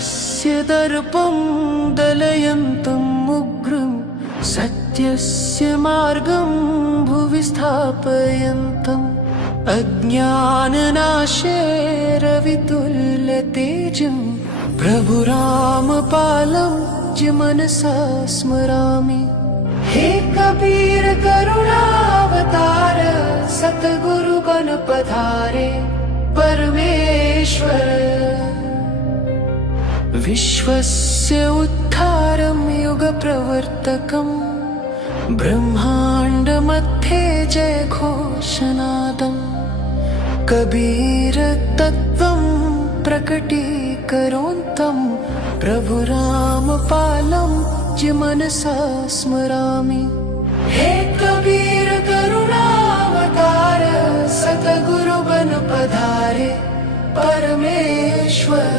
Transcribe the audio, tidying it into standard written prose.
धर्मस्य दर्पं दलयन्तम् उग्रं सत्यस्य मार्गं भुवि स्थापयन्तम् अज्ञाननाशे रवितुल्यतेजं प्रभु रामपालं च मनसा स्मरामि। हे कबीर करुणावतार सतगुरु गणपधारे परमेश्वर विश्वस्य उद्धारं युगप्रवर्तकं ब्रह्माण्डमध्ये जयघोषनादम् कबीर तत्त्वं प्रकटीकरोन्तं प्रभु रामपालं च मनसा स्मरामि। हे कबीर करुणावतार सतगुरु गणपधारे परमेश्वर